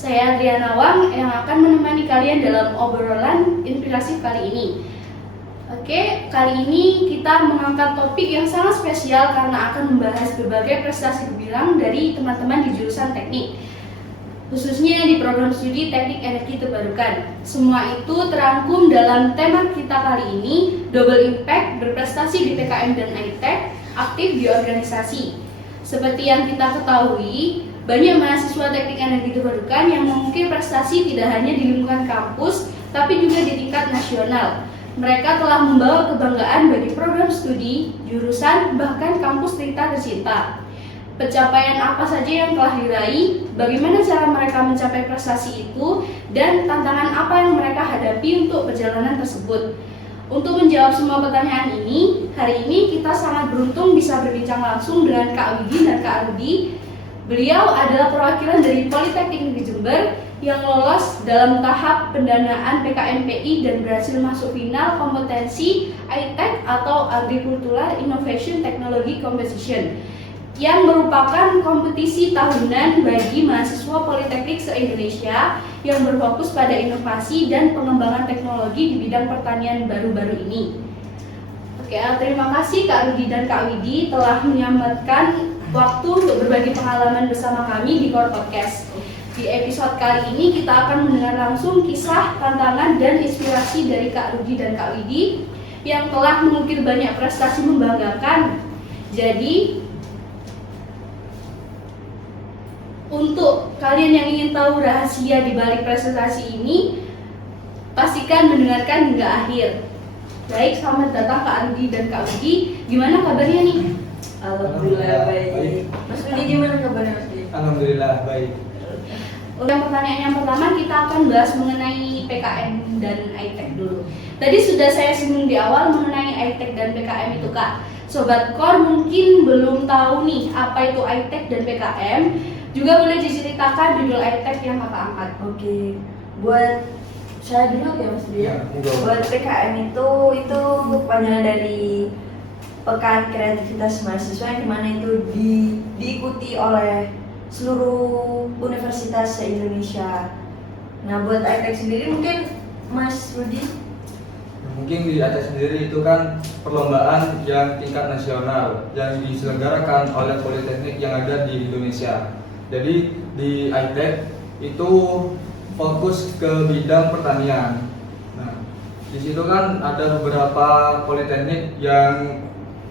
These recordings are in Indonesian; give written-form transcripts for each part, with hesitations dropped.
Saya Adriana Wang yang akan menemani kalian dalam obrolan inspirasi kali ini. Oke, kali ini kita mengangkat topik yang sangat spesial karena akan membahas berbagai prestasi gemilang dari teman-teman di jurusan teknik, khususnya di program studi teknik energi terbarukan. Semua itu terangkum dalam tema kita kali ini, Double Impact, berprestasi di PKM dan ITEK, aktif di organisasi. Seperti yang kita ketahui, banyak mahasiswa teknik energi terbarukan yang mengukir prestasi tidak hanya di lingkungan kampus, tapi juga di tingkat nasional. Mereka telah membawa kebanggaan bagi program studi, jurusan, bahkan kampus kita tercinta. Pencapaian apa saja yang telah diraih, bagaimana cara mereka mencapai prestasi itu, dan tantangan apa yang mereka hadapi untuk perjalanan tersebut. Untuk menjawab semua pertanyaan ini, hari ini kita sangat beruntung bisa berbincang langsung dengan Kak Widi dan Kak Rudi. Beliau adalah perwakilan dari Politeknik Negeri Jember yang lolos dalam tahap pendanaan PKMPI dan berhasil masuk final kompetensi ITEC atau Agricultural Innovation Technology Competition, yang merupakan kompetisi tahunan bagi mahasiswa politeknik se-Indonesia yang berfokus pada inovasi dan pengembangan teknologi di bidang pertanian baru-baru ini. Oke, terima kasih Kak Rudi dan Kak Widi telah menyempatkan waktu untuk berbagi pengalaman bersama kami di Core Podcast. Di episode kali ini kita akan mendengar langsung kisah, tantangan, dan inspirasi dari Kak Rudi dan Kak Widi yang telah mengukir banyak prestasi membanggakan. Jadi, untuk kalian yang ingin tahu rahasia di balik prestasi ini, pastikan mendengarkan hingga akhir. Baik, selamat datang Kak Rudi dan Kak Widi. Gimana kabarnya nih? Alhamdulillah baik. Mas Rudi gimana kabarnya Mas Rudi? Alhamdulillah baik. Untuk pertanyaan yang pertama kita akan bahas mengenai PKM dan ITEK dulu. Tadi sudah saya singgung di awal mengenai ITEK dan PKM itu Kak. Sobat Core mungkin belum tahu nih apa itu ITEK dan PKM. Juga boleh diceritakan judul ITEK yang Kakak angkat. Oke, buat saya dulu ya Mas Rudi. Ya, Buat PKM itu kepanjangan dari Pekan Kreativitas Mahasiswa yang dimana itu diikuti oleh seluruh universitas se-Indonesia. Nah, buat ITEK sendiri mungkin Mas Rudi? Mungkin di ITEK sendiri itu kan perlombaan yang tingkat nasional yang diselenggarakan oleh politeknik yang ada di Indonesia. Jadi di ITEK itu fokus ke bidang pertanian. Nah, di situ kan ada beberapa politeknik yang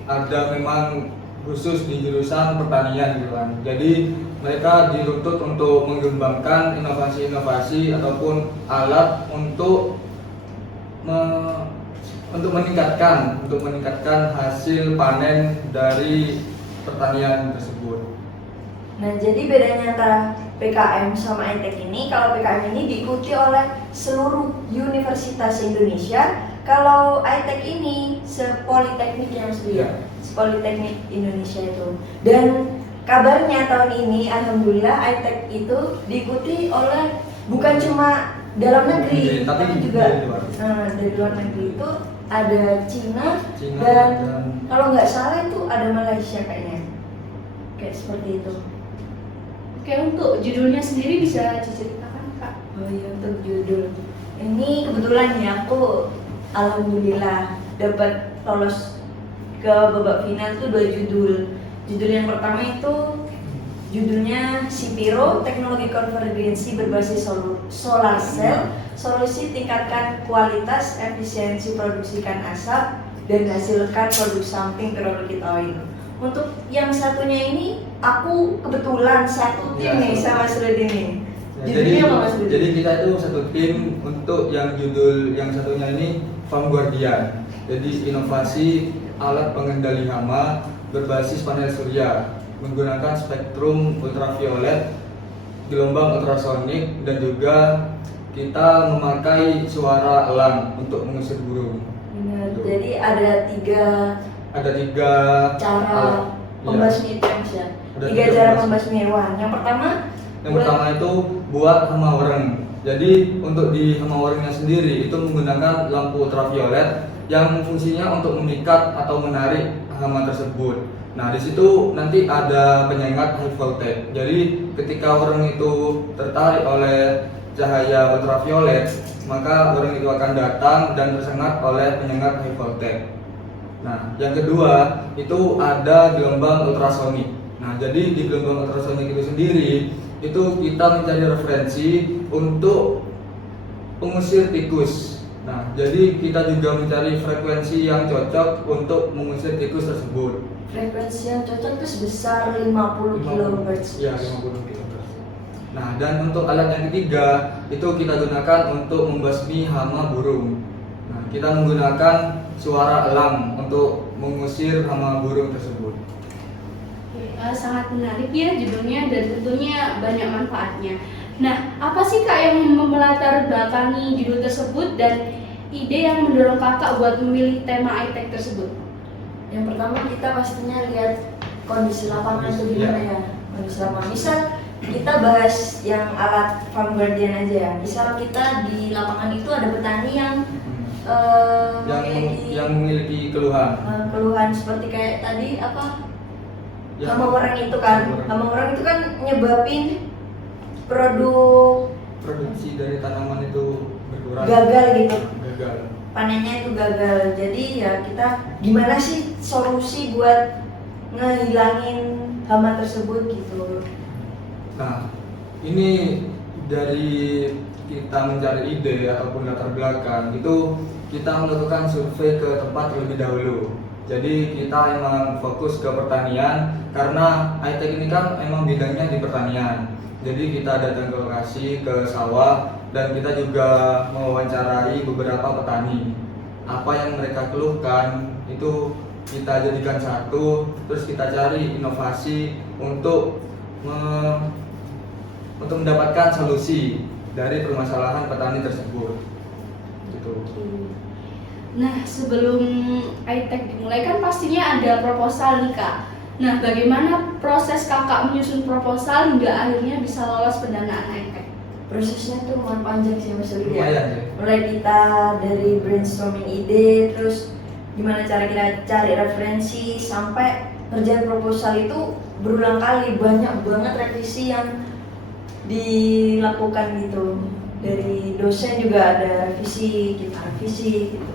ada memang khusus di jurusan pertanian gitu kan. Jadi mereka dituntut untuk mengembangkan inovasi-inovasi ataupun alat untuk meningkatkan hasil panen dari pertanian tersebut. Nah, jadi bedanya antara PKM sama ITEK ini, kalau PKM ini diikuti oleh seluruh universitas Indonesia. Kalau ITEK ini sepoliteknik yang Ya. Politeknik Indonesia itu. Dan kabarnya tahun ini alhamdulillah ITEK itu diikuti oleh bukan cuma dalam negeri, tapi juga dari luar negeri itu ada Cina dan kalau nggak salah itu ada Malaysia kayaknya. Kayak seperti itu. Oke, untuk judulnya sendiri bisa diceritakan Kak? Oh iya, untuk judul ini kebetulan ya aku alhamdulillah dapat lolos ke babak final tuh 2 judul. Judul yang pertama itu judulnya Sipiro, Teknologi Konvergensi Berbasis Solar Cell, Solusi Tingkatkan Kualitas Efisiensi Produksi Ikan Asap dan Hasilkan Produk Samping Teknologi Oil. Untuk yang satunya ini aku kebetulan satu tim nih sama Mas Rudi nih. Judulnya apa Mas Rudi? Jadi kita itu satu tim untuk yang judul yang satunya ini Farm Guardian. Jadi inovasi alat pengendali hama berbasis panel surya menggunakan spektrum ultraviolet, gelombang ultrasonik, dan juga kita memakai suara elang untuk mengusir burung. Benar. Jadi ada tiga alat. cara pembasmi Mas ya. Ada 3 cara pembasmi hewan. Yang pertama itu buat hama wareng. Jadi untuk di hama warengnya sendiri itu menggunakan lampu ultraviolet yang fungsinya untuk memikat atau menarik hama tersebut. Nah, di situ nanti ada penyengat high voltage. Jadi ketika orang itu tertarik oleh cahaya ultraviolet, maka orang itu akan datang dan tersengat oleh penyengat high voltage. Nah, yang kedua itu ada gelombang ultrasonik. Nah, jadi di gelombang ultrasonik itu sendiri itu kita mencari referensi untuk pengusir tikus. Nah, jadi kita juga mencari frekuensi yang cocok untuk mengusir tikus tersebut. Frekuensi yang cocok itu sebesar 50 kHz. Iya, 50 kHz. Nah, dan untuk alat yang ketiga itu kita gunakan untuk membasmi hama burung. Nah, kita menggunakan suara elang untuk mengusir hama burung tersebut. Sangat menarik ya judulnya dan tentunya banyak manfaatnya. Nah, apa sih Kak yang melatar belakangi judul tersebut dan ide yang mendorong Kakak buat memilih tema iTech tersebut? Yang pertama kita pastinya lihat kondisi lapangan itu gimana ya. Kondisi lapangan. Misal kita bahas yang alat farm guardian aja ya. Misal kita di lapangan itu ada petani yang yang memiliki keluhan. Keluhan seperti kayak tadi apa? Ya. Hama orang itu kan. Hama orang itu kan nyebabin produksi dari tanaman itu berkurang. Gagal gitu. Gagal. Panennya itu gagal. Jadi ya kita gimana sih solusi buat ngehilangin hama tersebut gitu. Nah, ini dari kita mencari ide ataupun latar belakang itu kita melakukan survei ke tempat terlebih dahulu. Jadi kita emang fokus ke pertanian karena iTech ini kan emang bidangnya di pertanian. Jadi kita datang ke lokasi, ke sawah, dan kita juga mewawancarai beberapa petani. Apa yang mereka keluhkan itu kita jadikan satu, terus kita cari inovasi untuk mendapatkan solusi dari permasalahan petani tersebut. Gitu. Nah, sebelum iTech dimulai kan pastinya ada proposal nih Kak. Nah, bagaimana proses Kakak menyusun proposal hingga akhirnya bisa lolos pendanaan iTech? Prosesnya tuh lumayan panjang sih Mas Uli ya. Lumayan sih. Mulai kita dari brainstorming ide, terus gimana cara kita cari referensi sampai ngerjain proposal itu berulang kali, banyak banget revisi yang dilakukan gitu. Dari dosen juga ada revisi, kita revisi gitu.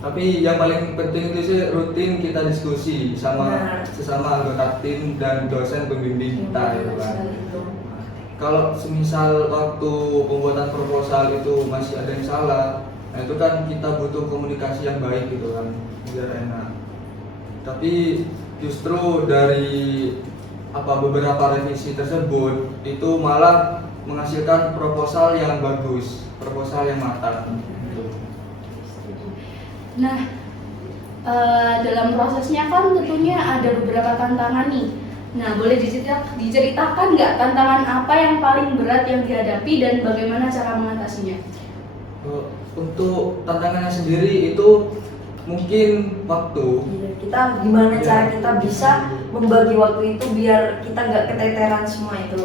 Tapi yang paling penting itu sih rutin kita diskusi sama sesama anggota tim dan dosen pembimbing kita gitu kan. Kalau semisal waktu pembuatan proposal itu masih ada yang salah, nah itu kan kita butuh komunikasi yang baik gitu kan, biar enak. Tapi justru dari beberapa revisi tersebut itu malah menghasilkan proposal yang bagus, proposal yang matang. Gitu. Nah, dalam prosesnya kan tentunya ada beberapa tantangan nih. Nah, boleh diceritakan nggak tantangan apa yang paling berat yang dihadapi dan bagaimana cara mengatasinya? Untuk tantangannya sendiri itu mungkin waktu. Kita gimana cara kita bisa membagi waktu itu biar kita nggak keteteran semua itu.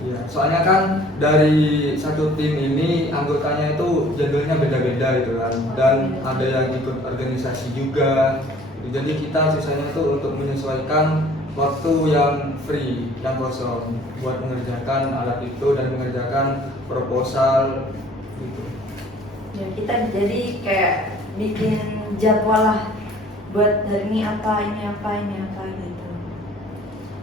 Ya, soalnya kan dari satu tim ini anggotanya itu jadwalnya beda-beda gitu kan, dan ada yang ikut organisasi juga. Jadi kita sisanya itu untuk menyesuaikan waktu yang free, yang kosong buat mengerjakan alat itu dan mengerjakan proposal gitu. Ya kita jadi kayak bikin jadwal lah buat hari ini apa, ini apa, ini apa gitu.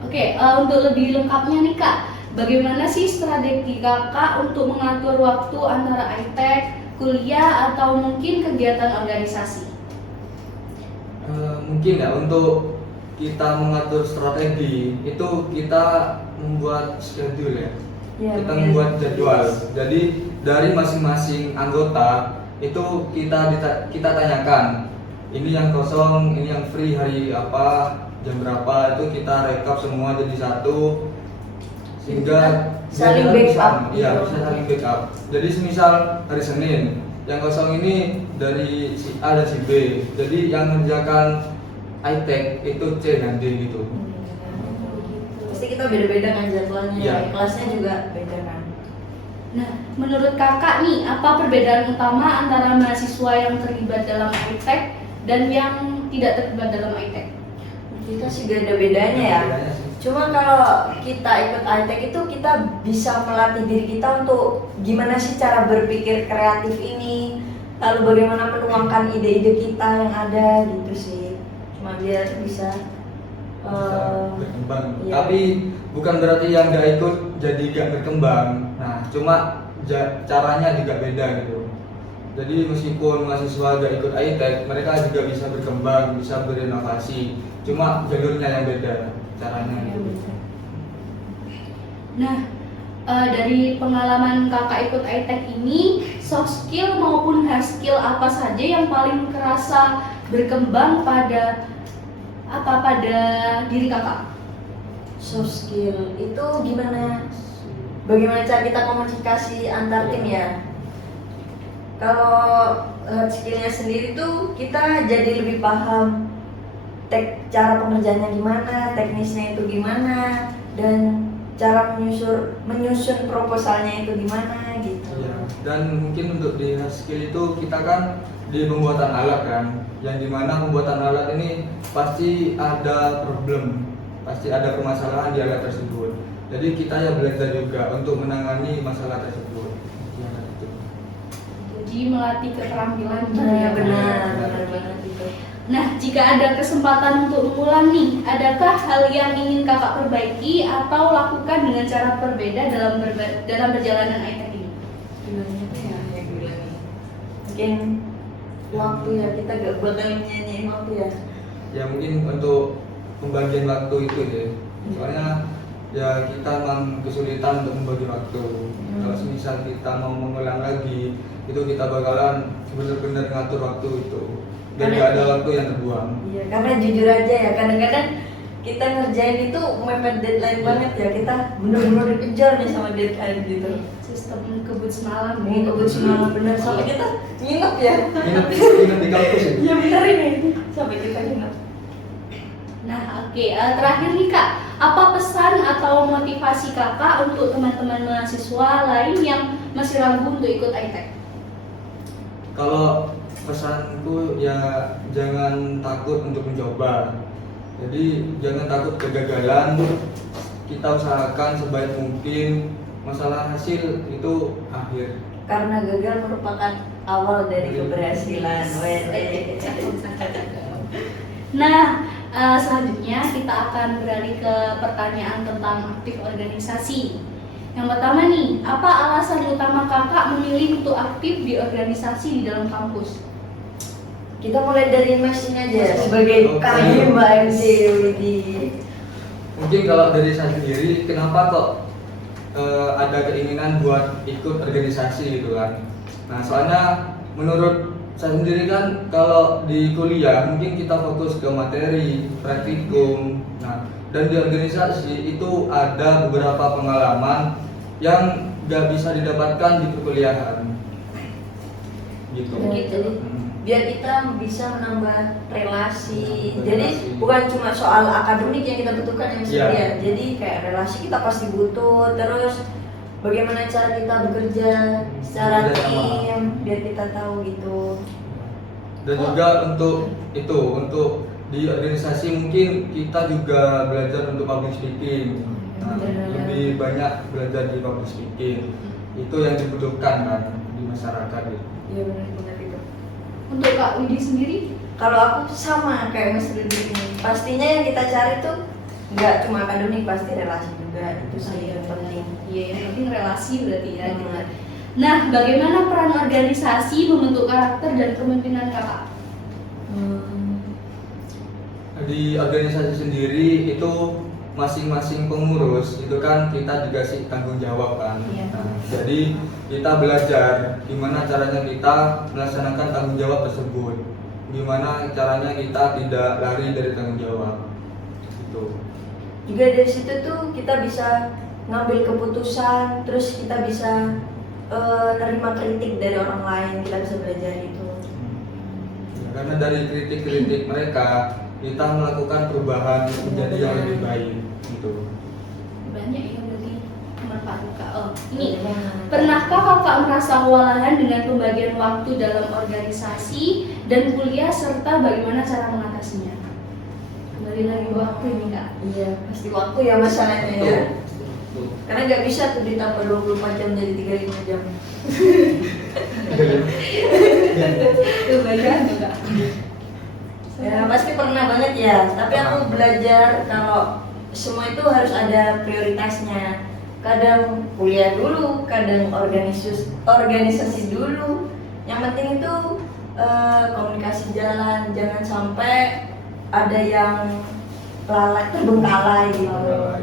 Oke, untuk lebih lengkapnya nih Kak, bagaimana sih strategi Kakak untuk mengatur waktu antara iTech, kuliah, atau mungkin kegiatan organisasi? Mungkin ya untuk kita mengatur strategi itu kita membuat schedule ya. Kita membuat jadwal. Jadi dari masing-masing anggota itu kita tanyakan, ini yang kosong, ini yang free hari apa, jam berapa, itu kita rekap semua jadi satu sehingga saling backup. Iya, bisa saling backup. Jadi semisal hari Senin yang kosong ini dari si A dan si B, jadi yang mengerjakan iTech itu C dan D gitu. Pasti kita beda-beda kan jadwalnya, ya. Kelasnya juga beda kan. Nah, menurut Kakak nih, apa perbedaan utama antara mahasiswa yang terlibat dalam iTech dan yang tidak terlibat dalam iTech? Kita sih gak ada bedanya ya. Bedanya sih. Cuma kalau kita ikut ITEK itu kita bisa melatih diri kita untuk gimana sih cara berpikir kreatif ini, lalu bagaimana menuangkan ide-ide kita yang ada gitu sih. Cuma biar bisa berkembang. iya. Tapi bukan berarti yang nggak ikut jadi nggak berkembang. Nah, cuma caranya juga beda gitu. Jadi meskipun mahasiswa nggak ikut ITEK, mereka juga bisa berkembang, bisa berinovasi. Cuma jalurnya yang beda, caranya. Nah, dari pengalaman kakak ikut ITEK ini, soft skill maupun hard skill apa saja yang paling kerasa berkembang pada diri kakak? Soft skill itu gimana? Bagaimana cara kita komunikasi antar tim ya? Kalau hard skillnya sendiri tuh kita jadi lebih paham cara pengerjaannya gimana, teknisnya itu gimana, dan cara menyusun proposalnya itu gimana gitu. Ya, dan mungkin untuk di hard skill itu kita kan di pembuatan alat kan, yang dimana pembuatan alat ini pasti ada problem, pasti ada permasalahan di alat tersebut. Jadi kita ya belajar juga untuk menangani masalah tersebut. Ya, gitu. Jadi melatih keterampilan gitu Nah, ya. benar banget itu. Nah, jika ada kesempatan untuk mengulang nih, adakah hal yang ingin kakak perbaiki atau lakukan dengan cara berbeda dalam perjalanan ITEK ini? Gimana ya yang bilang nih? Mungkin waktu ya, kita gak bakal nyanyiin waktu ya. Ya mungkin untuk pembagian waktu itu ya. Soalnya ya kita memang kesulitan untuk membagi waktu. Kalau misal kita mau mengulang lagi, itu kita bakalan benar-benar ngatur waktu itu. Dan Karena- gak ada waktu yang terbuang. Iya, karena jujur aja ya, kadang-kadang kita ngerjain itu mepet deadline banget ya, kita bener-bener dikejar nih sama deadline gitu. Sistem kebut semalam. Ini kebut semalam bener, sampai kita nginep ya. Ingat di kampus ya? Iya bener ini, sampai kita nginep. Nah, oke. Terakhir nih kak, apa pesan atau motivasi kakak untuk teman-teman mahasiswa lain yang masih ragu untuk ikut ITEK? Kalau pesanku ya jangan takut untuk mencoba. Jadi jangan takut kegagalan. Kita usahakan sebaik mungkin. Masalah hasil itu akhir. Karena gagal merupakan awal dari keberhasilan. Nah, selanjutnya kita akan beralih ke pertanyaan tentang aktif organisasi. Yang pertama nih, apa alasan utama kakak memilih untuk aktif di organisasi di dalam kampus? Kita mulai dari mesin aja sebagai Oke. kami Mbak MC Widi. Mungkin kalau dari saya sendiri, kenapa kok ada keinginan buat ikut organisasi gitu kan? Nah, soalnya menurut saya sendiri kan kalau di kuliah mungkin kita fokus ke materi, praktikum. Nah, dan di organisasi itu ada beberapa pengalaman yang gak bisa didapatkan di perkuliahan. Gitu. Gitu. Biar kita bisa menambah relasi. Jadi Relasi. bukan cuma soal akademik yang kita butuhkan yang Iya. ya. Jadi kayak relasi kita pasti butuh. Terus bagaimana cara kita bekerja secara Bekerja sama. tim biar kita tahu gitu. Dan juga untuk di organisasi mungkin kita juga belajar untuk public speaking. Nah, Benar. lebih banyak belajar di public speaking. Itu yang dibutuhkan kan di masyarakat gitu. Iya benar itu. Untuk Kak Widi sendiri? Kalau aku sama kayak Mas Rudi ini. Pastinya yang kita cari tuh nggak cuma akademik, pasti relasi juga. Itu sih yang penting. Iya, yang penting relasi berarti ya. Hmm. Gitu. Nah, bagaimana peran organisasi membentuk karakter dan kepemimpinan kakak? Di organisasi sendiri itu masing-masing pengurus itu kan kita dikasih tanggung jawab kan. Iya. Nah, jadi kita belajar gimana caranya kita melaksanakan tanggung jawab tersebut. Gimana caranya kita tidak lari dari tanggung jawab. Gitu. Juga dari situ tuh kita bisa ngambil keputusan, terus kita bisa nerima kritik dari orang lain, kita bisa belajar itu. Ya, karena dari kritik-kritik mereka kita melakukan perubahan menjadi yang lebih baik gitu. Banyak ya berarti manfaat kak. Oh, ini pernahkah kakak merasa kewalahan dengan pembagian waktu dalam organisasi dan kuliah serta bagaimana cara mengatasinya? Kembali lagi waktu ini kak. Iya, pasti waktu ya masalahnya ya. Tuh. Karena nggak bisa tuh ditambah 24 jam jadi 35 jam. Kebanyakan tuh kak. Ya pasti pernah banget ya. Tapi aku belajar kalau semua itu harus ada prioritasnya. Kadang kuliah dulu, kadang organisasi dulu. Yang penting itu komunikasi jalan, jangan sampai ada yang lalai terbengkalai gitu.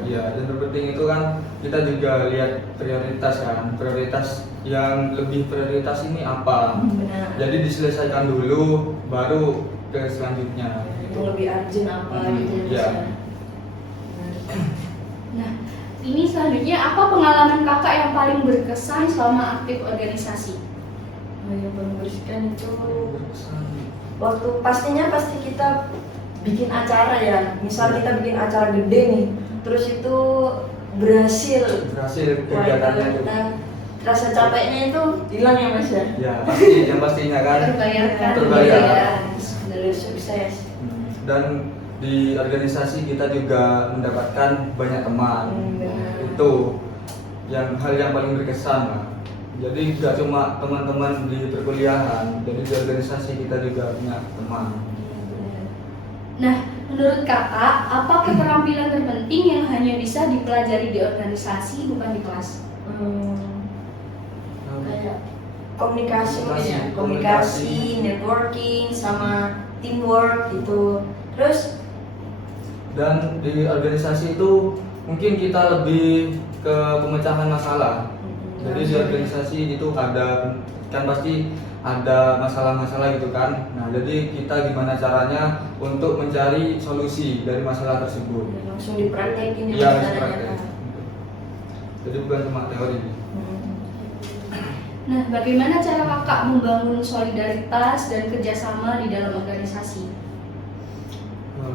Iya, dan terpenting itu kan kita juga lihat prioritas kan, prioritas yang lebih prioritas ini apa. Benar. Jadi diselesaikan dulu, baru ke selanjutnya. Yang lebih urgent apa gitu ya. Iya. Nah, ini selanjutnya apa pengalaman kakak yang paling berkesan selama aktif organisasi? Yang paling berkesan itu waktu pastinya pasti kita bikin acara ya. Misal kita bikin acara gede nih, terus itu berhasil. Berhasil Wah, kegiatannya itu. kita rasa capeknya itu hilang ya Mas ya. Ya, pasti yang pastinya kan. Terbayarkan. Terbayar. Dari sukses. Dan di organisasi kita juga mendapatkan banyak teman. Benar. Itu yang hal yang paling berkesan lah. Jadi nggak cuma teman-teman di perkuliahan, jadi di organisasi kita juga punya teman. Nah, menurut kakak, apa keterampilan terpenting yang hanya bisa dipelajari di organisasi bukan di kelas? Kayak komunikasi, Komunikasi, ya. komunikasi. Komunikasi, networking, sama teamwork gitu. Terus Dan di organisasi itu mungkin kita lebih ke pemecahan masalah. Jadi di organisasi itu ada kan pasti ada masalah-masalah gitu kan. Nah, jadi kita gimana caranya untuk mencari solusi dari masalah tersebut. langsung dipraktekin Iya, caranya. praktek. Jadi bukan cuma teori. Nah, bagaimana cara kakak membangun solidaritas dan kerjasama di dalam organisasi?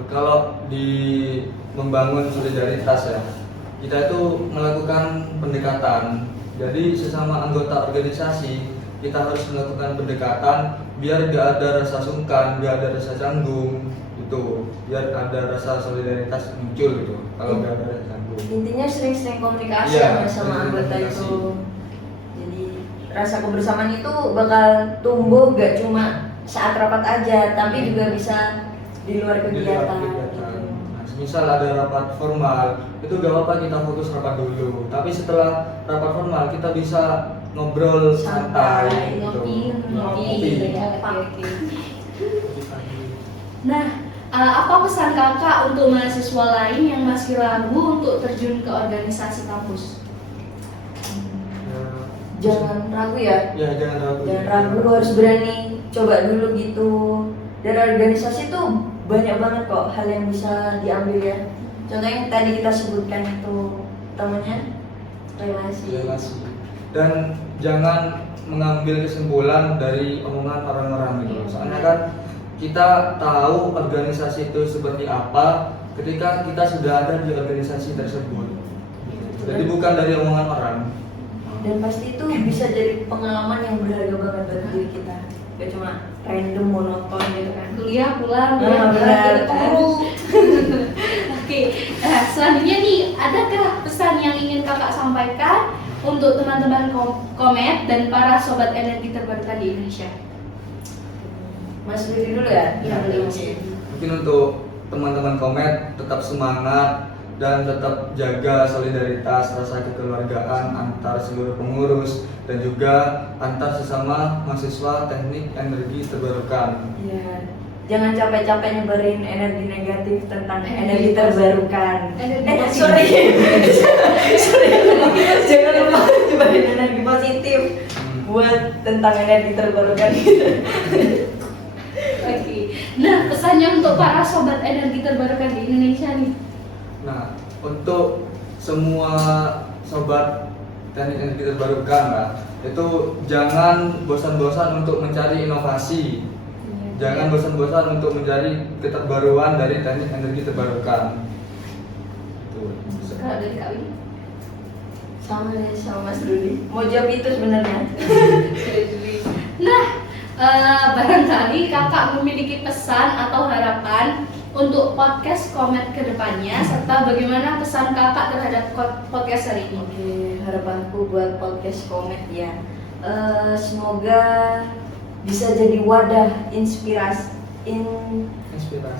Kalau di membangun solidaritas ya, kita itu melakukan pendekatan. Jadi sesama anggota organisasi kita harus melakukan pendekatan biar gak ada rasa sungkan, gak ada rasa canggung, gitu. Biar ada rasa solidaritas muncul gitu. Kalau gak ada rasa canggung. Intinya sering-sering komunikasi Iya, sama sering anggota komunikasi. itu. Jadi rasa kebersamaan itu bakal tumbuh gak cuma saat rapat aja, tapi juga bisa di luar Di luar kegiatan. kegiatan. Nah, misal ada rapat formal, itu gak apa-apa kita fokus rapat dulu. Tapi setelah rapat formal kita bisa ngobrol santai, gitu. Ngopi. Oke. Nah, apa pesan kakak untuk mahasiswa lain yang masih ragu untuk terjun ke organisasi kampus? Jangan ragu ya. Ya, jangan ragu. Jangan ragu, lu harus berani coba dulu gitu. Dari organisasi tuh banyak banget kok hal yang bisa diambil ya. Contohnya yang tadi kita sebutkan itu temennya relasi. Dan jangan mengambil kesimpulan dari omongan orang-orang gitu. Soalnya kan kita tahu organisasi itu seperti apa ketika kita sudah ada di organisasi tersebut. Jadi bukan dari omongan orang. Dan pasti itu bisa jadi pengalaman yang berharga banget buat diri kita. Gak cuma random monoton gitu kan. Kuliah pulang, benar. Oke, nah, selanjutnya nih, adakah pesan yang ingin kakak sampaikan untuk teman-teman Komet dan para sobat energi terbarukan di Indonesia? Mas Rudi dulu ya? Iya, boleh, Mas. Mungkin untuk teman-teman Komet tetap semangat dan tetap jaga solidaritas, rasa kekeluargaan antar seluruh pengurus dan juga antar sesama mahasiswa teknik energi terbarukan. Iya. Jangan capek-capek nyebarin energi negatif tentang energi terbarukan. Sorry. Jangan lupa nyebarin energi positif buat tentang energi terbarukan. Oke, nah pesannya untuk para sobat energi terbarukan di Indonesia nih. Nah, untuk semua sobat teknik energi terbarukan lah, itu jangan bosan-bosan untuk mencari inovasi. Jangan bosan-bosan untuk mencari keterbaruan dari teknik energi terbarukan. Tuh. Kalau dari Kak Win? Sama ya, sama Mas Rudi. Mau jawab itu sebenarnya. Nah, barangkali kakak memiliki pesan atau harapan untuk podcast Komet kedepannya serta bagaimana pesan kakak terhadap podcast hari ini? Oke, harapanku buat podcast Komet ya, semoga bisa jadi wadah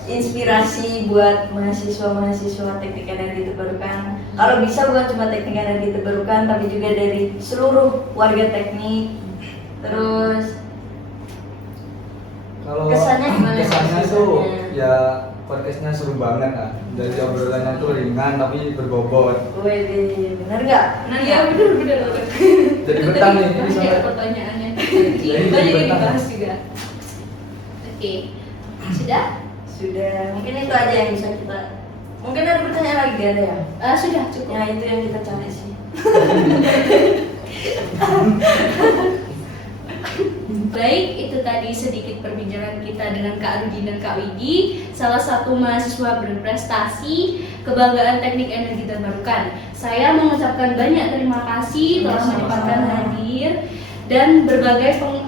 inspirasi buat mahasiswa teknik energi terbarukan. Kalau bisa bukan cuma teknik energi terbarukan, tapi juga dari seluruh warga teknik. Terus Kalau kesannya gimana? kesannya tuh Kesannya? ya podcastnya seru banget kan. Dari obrolannya tuh ringan tapi berbobot. Wih, bener nggak? Bener Iya nggak? bener. Jadi betah nih. Banyak Misalnya. pertanyaannya. Jadi Banyak yang betah. dibahas juga. Oke, sudah? Sudah, mungkin itu aja yang bisa kita. Mungkin ada pertanyaan lagi ada ya? Sudah cukup. Ya itu yang kita cari sih. Baik, itu tadi sedikit perbincangan kita dengan Kak Rudi dan Kak Widi, salah satu mahasiswa berprestasi kebanggaan teknik energi terbarukan. Saya mengucapkan banyak terima kasih telah menyempatkan hadir dan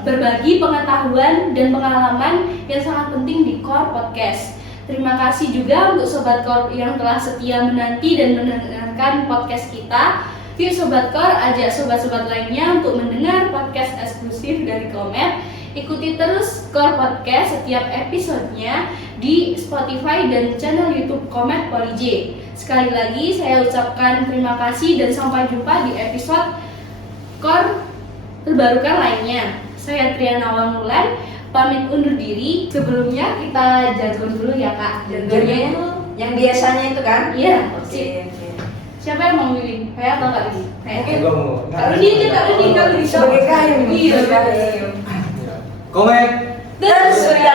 berbagi pengetahuan dan pengalaman yang sangat penting di Core Podcast. Terima kasih juga untuk Sobat Core yang telah setia menanti dan mendengarkan podcast kita. Yuk Sobat Core, ajak sobat-sobat lainnya untuk mendengar podcast eksklusif dari Komet. Ikuti terus Core Podcast setiap episodenya di Spotify dan channel YouTube Komet Poli J. Sekali lagi saya ucapkan terima kasih dan sampai jumpa di episode Core terbarukan lainnya. Saya Triana Wamulan, pamit undur diri. Sebelumnya kita jargon dulu ya Kak. Jargonnya itu yang biasanya itu kan? iya. Oke. Siapa yang mau milih? Saya atau Kak Rudi? Oke, gua mau. Kak Rudi aja, Kak Rudi. Sebagai kayu. Iya. Komen. Dan Surya